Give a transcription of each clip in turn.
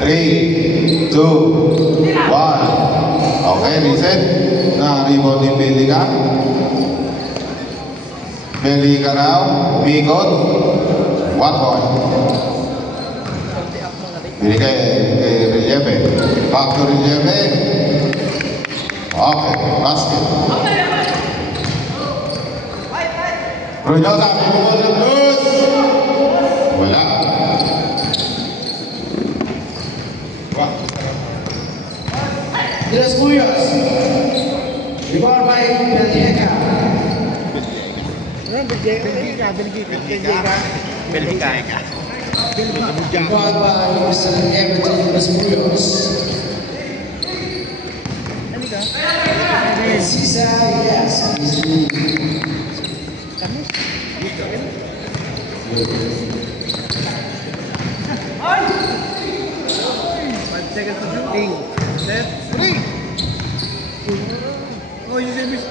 3, 2, 1. Okay, reset. Na-rebound ni Belica. Belica now. Bigot. 1 point. Belica Relieve. Back to Relieve. Okay, basket. Runyosa, pipukul ng Blues. Wala. De los Cuyos. Rebound by Belgica. Belgica. Rebound by Mr. Everton De los Cuyos. Sisa, yes. Seconds to shooting. Set. 3. Oh, you say bisa.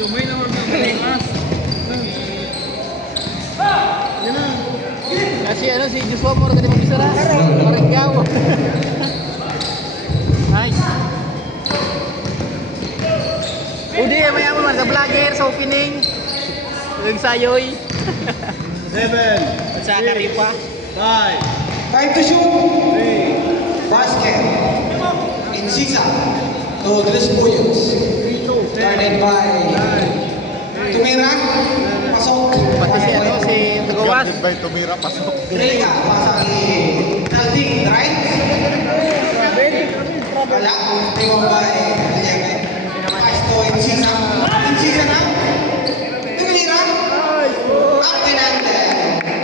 Yung may naman ng mas. Yan na. Kasi ano si Joshua mo rin mag-bisa na. Maranggaw. Nice. Udi, maya mo mga vlogger sa opening. Yung sayoy. 7. Sa karipa. 5. Time to shoot. 3. Basket. In Sisa. To De los Cuyos. Guarded by Tumira. Pasok. Pati si ano, si Tagawas. By Tumira, pasok. Belica. Pasok ni Nalding. Right? Wala. Rebound by Relieve. Pass to In Sisa. In Sisa na. Tumira. Up and under.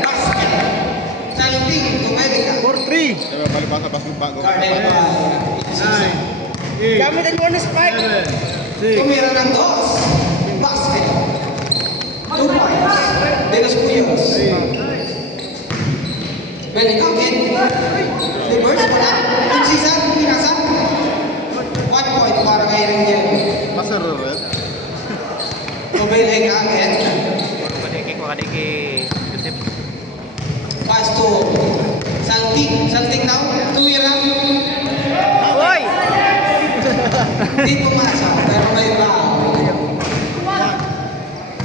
Basket. Nalding to Belica. 4-3. Diba, balik pa sa basket bago. Guarded by In Sisa. Gamit ang bonus spike. 6. Tumira ng dos. Basket. 2 points. De los Cuyos. Belica again. Reverse pala. In Sisa. Pinasa. 1 point para kay Relieve. Passer red. To Belica again. Kadiki. Pass to Salting. Salting now. Tumira. Oy! Hindi pumasa. Pero may foul.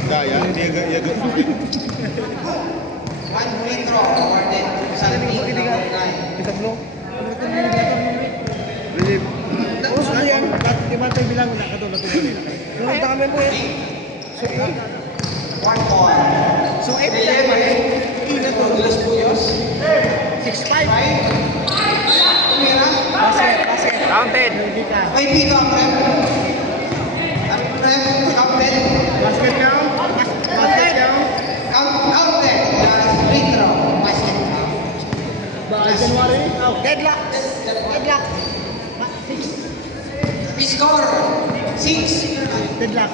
Gaya, dia agak. One free throw. Awarded. Salting. Number 9. Isa blok. Tapos na yan. Di ba ito bilang na kato na tuloy nila? Nung kami mo yan. 1 point. So, Relieve. To De los Cuyos. 6-5. Tumira. Basket. Counted. May pito ang rep. Ang rep. Counted. Basket down. Basket down. Counted. Free throw. Basket. January. Deadlock. Deadlock. Score 6. Deadlock.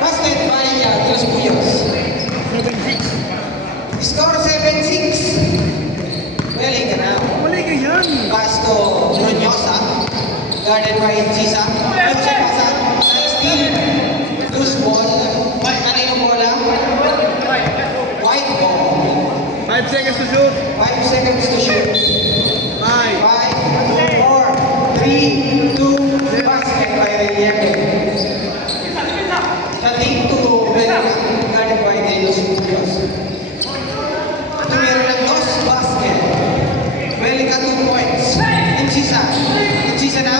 Basket by De los Cuyos. 7-6. Score 7-6. Belica now. Mali ka yan. Pass to Runyosa. Guarded by Sisa. Lucha pasa. Steal. Loose ball. Kanino bola? White ball. 5 seconds to shoot. 5 seconds to shoot. 5. 5, 4, 3, 2, basket by Relieve. Cutting to Belica. Guarded by De los Cuyos. Tumira ng dos. Basket. Belica 2 points. In Sisa na.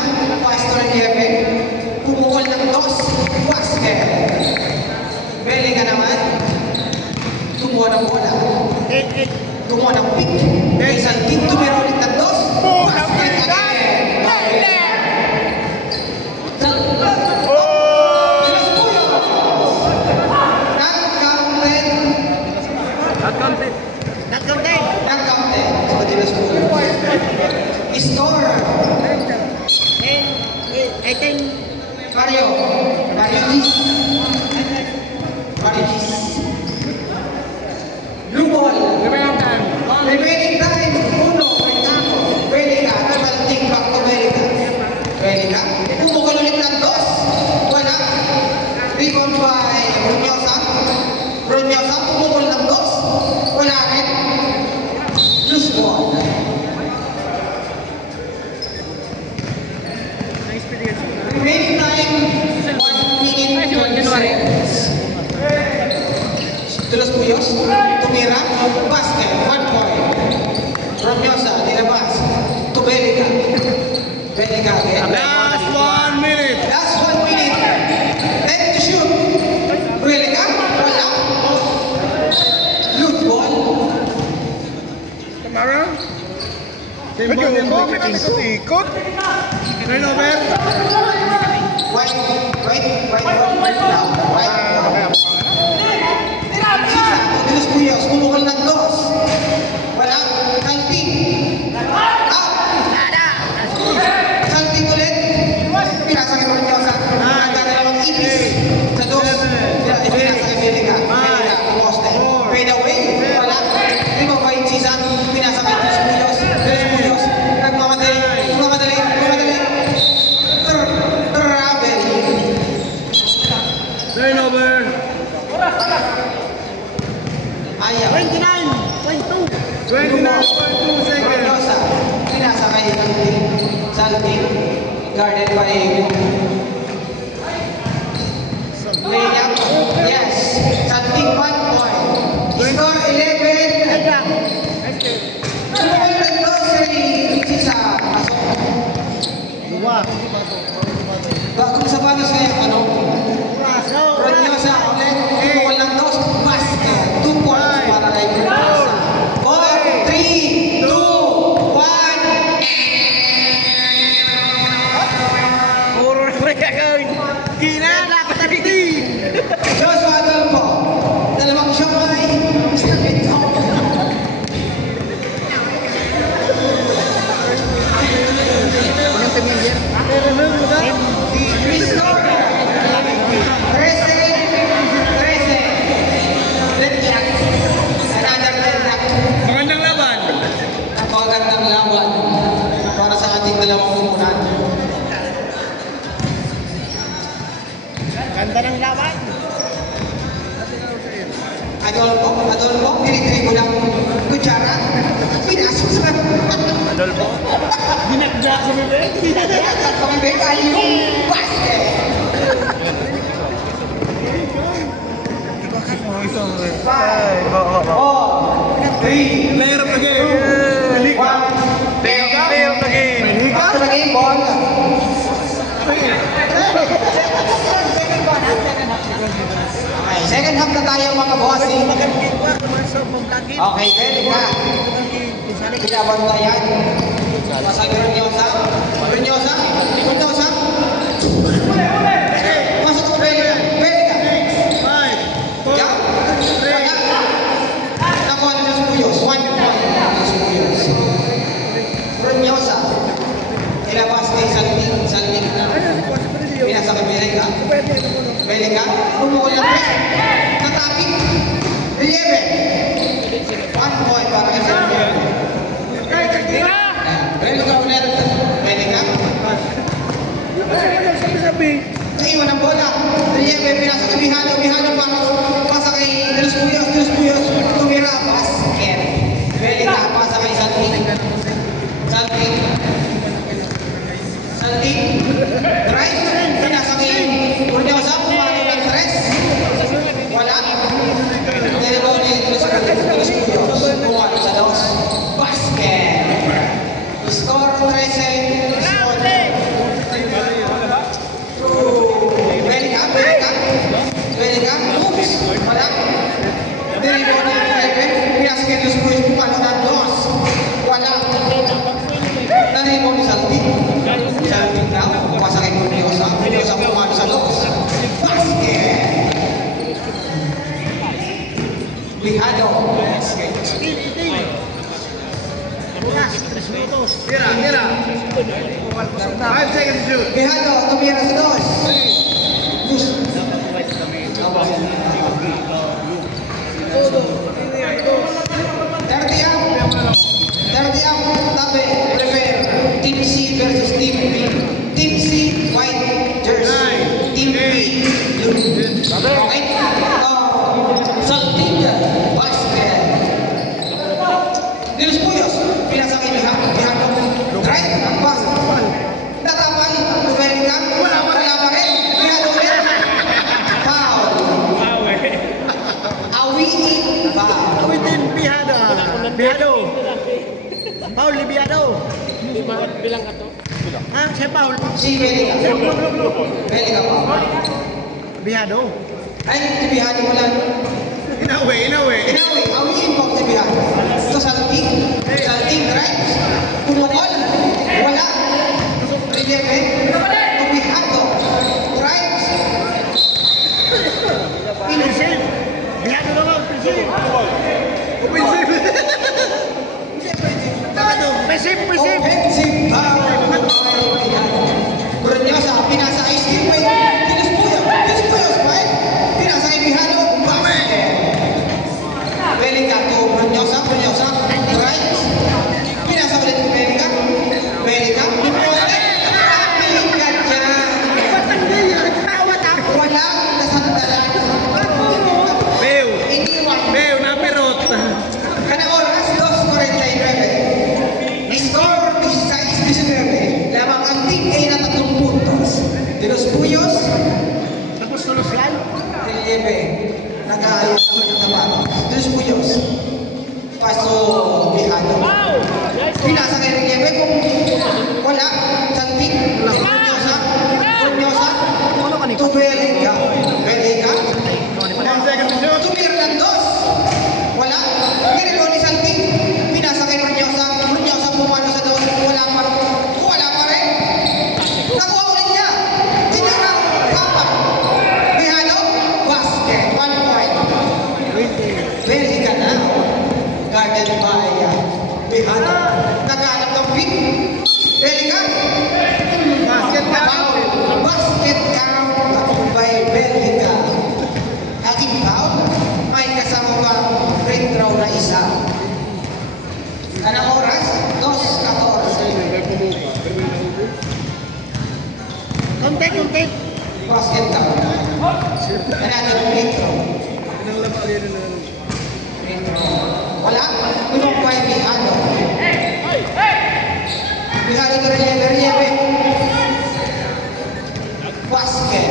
Pass to Relieve. Pumukol ng dos. Basket. Belica naman. Kumuha ng bola. Kumuha ng pick. Isang team tumira ulit ng dos. Basket again. Not counted. Nag-counted. So, De los Cuyos. Score. 18. Mario. Mario Gis. Mario Gis. Blue ball. Remaining time. Uno. Belica. Nabalting back to Belica. Belica. Pumukol ulit ng dos. Wala. Rebound by Runyosa. Runyosa. Pumukol ng dos. Wala rin. Loose ball. basket, 1 point. Romyosa, nilabas. To Belica. Belica again. Last 1 minute. Last 1 minute. 10 to shoot. Belica, wala. Loot ball. Kamara. Team ball and ikot. Turnover. White ball. Sisa, Dilos Puyos, kumukul ng dos. Wala. Kanting. Kanting ulit. Pinasakit ulit niya sa nagdadalawang ipis. Sa dos. Pinasakit Belica. Belica, poste. Fade away. Wala. Lima ba yung sisa? Pinasakit Dilos Puyos. Nagmamadali. Turnover. Ayaw. 29.2 seconds. Romyosa. Pinasakay Salting. Guarded by Layup. Yes. Salting 1 point. Score 11. Kumukul ng dos si Sisa. Bagong sapatos kaya Romyosa ulit. Kumukul ng dos. Basket. 2 points para kay Romyosa. 4, 3, 2, 1. Puro na kaya gawin. Kinala ko tadi. Joshua Adolfo. Dalawang shot ay sakit ko. Anong tumingin? Restore. 13. Letyak. Another letyak. Magandang laban. Napakagandang laban para sa ating dalawang umunan. Ganda ng laban. Adolfo, tinitiri ko ng kutsara. Pinasok sa Adolfo. Dinagda sa bibig. pamibig ay yung basket. Five, 4, 3, Player of the game. 1. Player of the game. Back to the game, ball. Okay, second half na tayo mga bossing. Okay, pwede ka. Pinabantayan. Pasag Runyosa. Runyosa. Masuk ke Belica. Belica. 5, 4, Jump. Wala. Nakuha na Dilos Puyos. 1 point. Dilos Puyos. Runyosa. Ilabas kay Salting. Pinasa kay Belica. Belica. Pumukul ng 3. Natapik. 11. 1 point para kay Salting. Belica ulit. Belica. Naiwan ang bola. Relieve, pinasa kay Mihano pasa kay Dilos Puyos. Tumira, basket. Belica, pasa kay Salting. Drive. Pinasa kay Runyosa. Pumano ng 3. Wala. Nilibaw ni Dilos Puyos. Pumano sa dos. Basket. Score 13. Belica, oops, wala. Diribo ni Relieve, pinasa kay Dilos Puyos, pumano ng 2. Wala. Naribo ni Salting daw, pasa kay Runyosa pumano sa 2. Basket! Mihano. Tira. 5 seconds shoot. Mihano, tumira sa 30 up, tabi, prepare. Team C versus Team B. Team C, white jersey. Team B, blue. Okay? Salting, basket. Dilos Puyos, pinasa kay Mihano. Drive, pass. Natapan, Belica, wala pa rin. Mihano ulit. Foul. Awiin, foul. Awitin Pihado. Libiado. Paul, Libiado. Bilang ka to. Ha? Siya Paul. Si Belika. Belika pa. Libiado. Ay, tibihado mo lang. Inawi. Inawi, awiin mo ang tibihado. Ito salting. Salting, right? Pumukol. Wala. Relieve. Tibihado. Right? Pinisip. Libiado naman, pinisip. Pinisip. Pinisip. Offensive foul. Brunyosa, pinasa ice cream. Tinuspuyos, right? Pinasa ibihado. Basket. Belika to Brunyosa, right? Pinasa ulit ni Belika. Belika, Belika dyan. Wala, nasandalan. Iniwan. Beo, napirot. Kada oras, 2:49. Score 16-19. Lamang ang team ay na 3 puntos. De los Puyos, Tapos tulos yan. Relieve. Nag-aayos naman yung tabato. De los Puyos. Paso, Bihado. Pinasa kay Relieve kung wala. Santik. Brunyosa. To Belika. Belika. Tumira ng 2. Wala. Ganito ni Santik. Pinasa kay Brunyosa. Brunyosa pumalo sa 2. Wala pa rin. Nakuha ulit niya. Tinira. Papa. Bihado. Basket. 1 point. Belika na. Guarded by Bihado. Naghanap ng pick. Belika. Basket count. Basket count by Belika. Aking foul. May kasama pang free throw na isa. Anong oras? 2:14. Kontek. Basket count. Another free throw. Free throw. Wala. Limang by Bihado. Bihado to Relieve. Basket.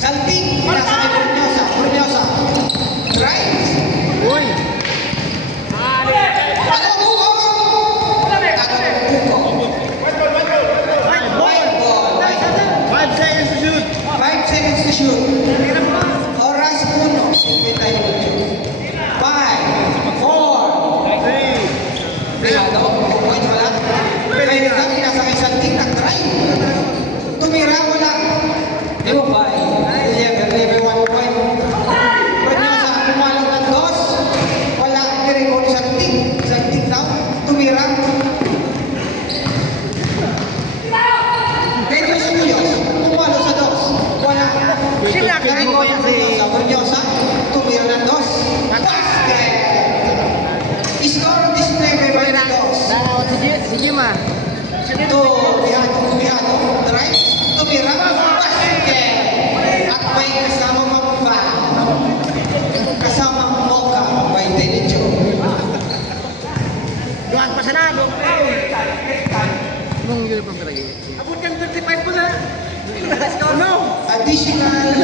Salting. Pinasa kay Brunyosa. Right. Uy. Ano buko? White ball. 5 seconds to shoot. 5 seconds to shoot. Oras 1. 5, 4. Bihado. Point wala. Belika. Pinasa kay Salting. Nag-try. Tumira. Wala. Lima ba? Relieve 1 point. Brunyosa. Pumalong ng 2. Wala. Direko ni Salting. Salting daw. Tumira. Medyo sumuyos. Pumalo sa 2. Wala. Direko ni Brunyosa. Tumira ng 2. Basket. Score 19 by 2. Nah, si Jim ah. Ito, Bihado, right? Tumira, basket. At may kasama mapa. Kasama Mocha by Derecho. Doan pa sanado. Mong yun pa lagi. Abot kang 35 po na. No. Additional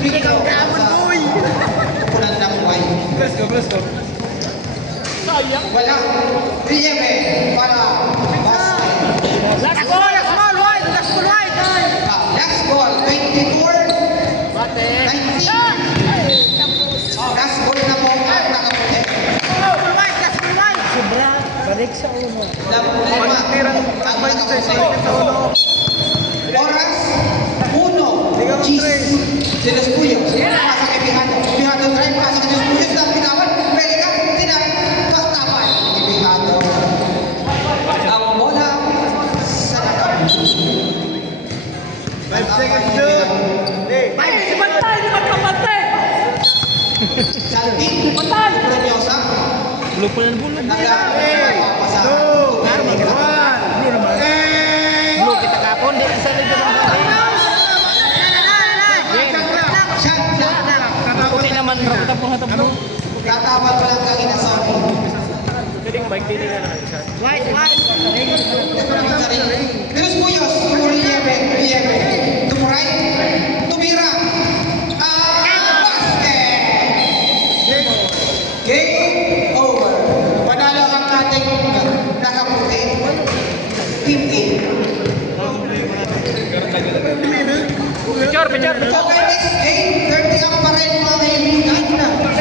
free throw Kaman sa boy. punan ng white. Let's go. Wala. Relieve para basket. Last ball, white. Last ball, 24. Bate. 19. Last ball na Mocha, nakaputi. Sobra. Balik sa ulo. Lima. Ang nakaputi. Oras 1. Cheese. De los Puyos. Pasa kay Bihado. Bihado drive. Pasa kay De los Puyos. Lang pinawan. Belika. Tinapatapan. Bihado. Ang bola sa nakaputi. 5 seconds to shoot. Salting. Brunyosa. Belum pernah bulu. Nagpapasa. Belum kita kapon di sana jalan kaki. Shot clock. Puti naman tapong hatapong. Tatapat ko lang kanina. Sorry. De los Puyos. Relieve. Tumuray. Tumira. Basket. Game over. Panalo ang ating nakaputi. Team A. Picture, picture, picture. Okay, next game. 30 up pa rin mga kaibigan.